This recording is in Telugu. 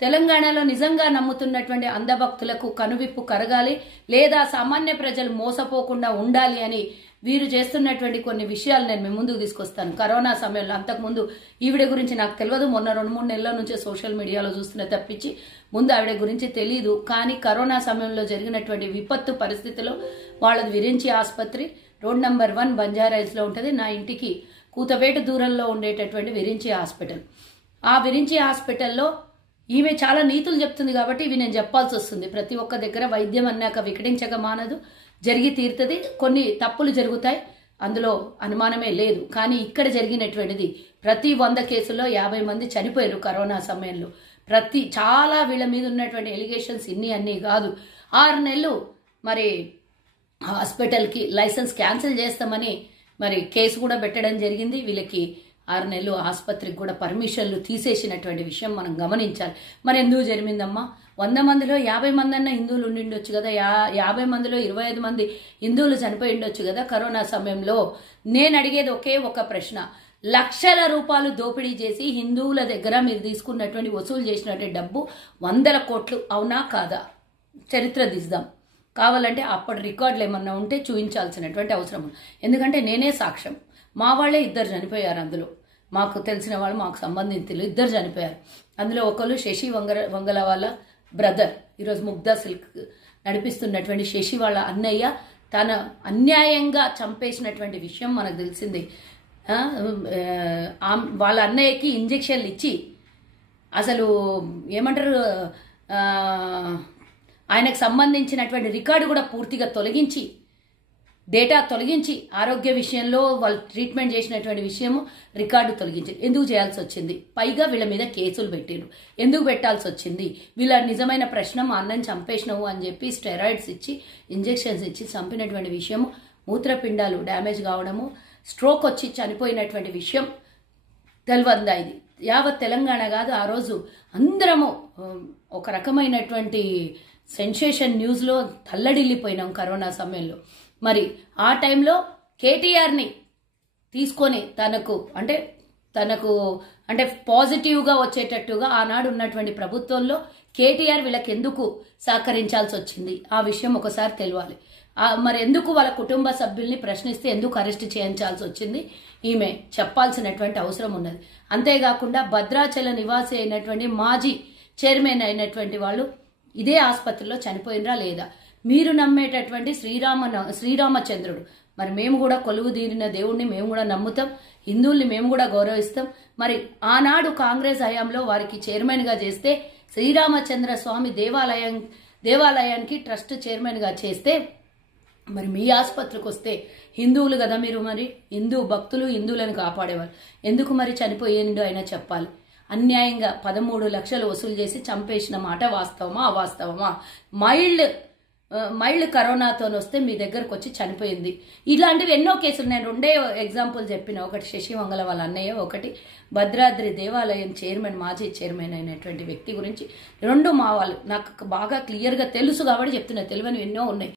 తెలంగాణలో నిజంగా నమ్ముతున్నటువంటి అంధభక్తులకు కనువిప్పు కరగాలి, లేదా సామాన్య ప్రజలు మోసపోకుండా ఉండాలి అని వీరు చేస్తున్నటువంటి కొన్ని విషయాలు నేను మీ ముందుకు తీసుకొస్తాను. కరోనా సమయంలో, అంతకుముందు ఈవిడ గురించి నాకు తెలియదు, మొన్న 2-3 నెలల నుంచే సోషల్ మీడియాలో చూస్తున్న తప్పించి ముందు ఆవిడ గురించి తెలియదు. కానీ కరోనా సమయంలో జరిగినటువంటి విపత్తు పరిస్థితిలో వాళ్ళది విరించి ఆసుపత్రి రోడ్ నంబర్ 1 బంజారాహిల్స్లో ఉంటుంది. నా ఇంటికి కూతవేట దూరంలో ఉండేటటువంటి విరించి హాస్పిటల్. ఆ విరించి హాస్పిటల్లో ఈమె చాలా నీతులు చెప్తుంది కాబట్టి ఇవి నేను చెప్పాల్సి వస్తుంది. ప్రతి ఒక్క దగ్గర వైద్యం అన్నాక వికటించక మానదు, జరిగి తీరుతుంది. కొన్ని తప్పులు జరుగుతాయి, అందులో అనుమానమే లేదు. కానీ ఇక్కడ జరిగినటువంటిది ప్రతి 100 కేసుల్లో 50 మంది చనిపోయారు కరోనా సమయంలో. చాలా వీళ్ళ మీద ఉన్నటువంటి ఎలిగేషన్స్ ఇన్ని అన్నీ కాదు. 6 నెలలు మరి హాస్పిటల్కి లైసెన్స్ క్యాన్సిల్ చేస్తామని మరి కేసు కూడా పెట్టడం జరిగింది. వీళ్ళకి 6 నెలలు ఆసుపత్రికి కూడా పర్మిషన్లు తీసేసినటువంటి విషయం మనం గమనించాలి. మరి ఎందుకు జరిగిందమ్మా? 100 మందిలో 50 మంది అన్న హిందువులు ఉండిండొచ్చు కదా, 50 మందిలో 25 మంది హిందువులు చనిపోయి ఉండొచ్చు కదా కరోనా సమయంలో. నేను అడిగేది ఒకే ఒక ప్రశ్న, లక్షల రూపాయలు దోపిడీ చేసి హిందువుల దగ్గర మీరు తీసుకున్నటువంటి వసూలు చేసినటువంటి డబ్బు 100 కోట్లు, అవునా కాదా? చరిత్ర తీద్దాం కావాలంటే, అప్పటి రికార్డులు ఏమన్నా ఉంటే చూపించాల్సినటువంటి అవసరం ఉంది. ఎందుకంటే నేనే సాక్ష్యం. మా వాళ్ళే 2 చనిపోయారు. అందులో మాకు తెలిసిన వాళ్ళు, మాకు సంబంధించిన 2 చనిపోయారు. అందులో ఒకరు శశి వంగల వాళ్ళ బ్రదర్, ఈరోజు ముగ్ధా సిల్క్ నడిపిస్తున్నటువంటి శశి వాళ్ళ అన్నయ్య తన అన్యాయంగా చంపేసినటువంటి విషయం మనకు తెలిసింది. వాళ్ళ అన్నయ్యకి ఇంజెక్షన్లు ఇచ్చి అసలు ఏమంటారు, ఆయనకు సంబంధించినటువంటి రికార్డు కూడా పూర్తిగా తొలగించి, డేటా తొలగించి, ఆరోగ్య విషయంలో వాళ్ళు ట్రీట్మెంట్ చేసినటువంటి విషయము రికార్డు తొలగించి ఎందుకు చేయాల్సి వచ్చింది? పైగా వీళ్ళ మీద కేసులు పెట్టారు. ఎందుకు పెట్టాల్సి వచ్చింది? వీళ్ళ నిజమైన ప్రశ్న, మా అన్నని చంపేసినావు అని చెప్పి స్టెరాయిడ్స్ ఇచ్చి, ఇంజెక్షన్స్ ఇచ్చి చంపినటువంటి విషయము, మూత్రపిండాలు డ్యామేజ్ కావడము, స్ట్రోక్ వచ్చి చనిపోయినటువంటి విషయం తెలియదా? ఇది యావత్ తెలంగాణ కాదు, ఆ రోజు అందరము ఒక రకమైనటువంటి సెన్సేషన్ న్యూస్లో తల్లడిల్లిపోయినాం కరోనా సమయంలో. మరి ఆ టైంలో కేటీఆర్ని తీసుకొని తనకు అంటే పాజిటివ్గా వచ్చేటట్టుగా ఆనాడు ఉన్నటువంటి ప్రభుత్వంలో కేటీఆర్ వీళ్ళకి ఎందుకు సహకరించాల్సి వచ్చింది? ఆ విషయం ఒకసారి తెలియాలి. మరి ఎందుకు వాళ్ళ కుటుంబ సభ్యుల్ని ప్రశ్నిస్తే ఎందుకు అరెస్ట్ చేయించాల్సి వచ్చింది? ఈమె చెప్పాల్సినటువంటి అవసరం ఉన్నది. అంతేకాకుండా భద్రాచల నివాసి అయినటువంటి మాజీ చైర్మన్ అయినటువంటి వాళ్ళు ఇదే ఆసుపత్రిలో చనిపోయినరా లేదా? మీరు నమ్మేటటువంటి శ్రీరామచంద్రుడు, మరి మేము కూడా కొలువు తీరిన దేవుణ్ణి మేము కూడా నమ్ముతాం, హిందువుల్ని మేము కూడా గౌరవిస్తాం. మరి ఆనాడు కాంగ్రెస్ హయాంలో వారికి చైర్మన్గా చేస్తే, శ్రీరామచంద్ర స్వామి దేవాలయానికి ట్రస్ట్ చైర్మన్గా చేస్తే, మరి మీ ఆసుపత్రికి వస్తే హిందువులు కదా మీరు, మరి హిందూ భక్తులు హిందువులను కాపాడేవారు, ఎందుకు మరి చనిపోయిందో అయినా చెప్పాలి. అన్యాయంగా 13 లక్షలు వసూలు చేసి చంపేసిన మాట వాస్తవమా అవాస్తవమా? మైల్డ్ కరోనాతో వస్తే మీ దగ్గరకు వచ్చి చనిపోయింది. ఇలాంటివి ఎన్నో కేసులు, నేను 2 ఎగ్జాంపుల్ చెప్పిన. ఒకటి శశి వంగల వాళ్ళ అన్నయ్య, ఒకటి భద్రాద్రి దేవాలయం మాజీ చైర్మన్ అయినటువంటి వ్యక్తి గురించి. 2 మా వాళ్ళు నాకు బాగా క్లియర్గా తెలుసు కాబట్టి చెప్తున్నా, తెలియని ఎన్నో ఉన్నాయి.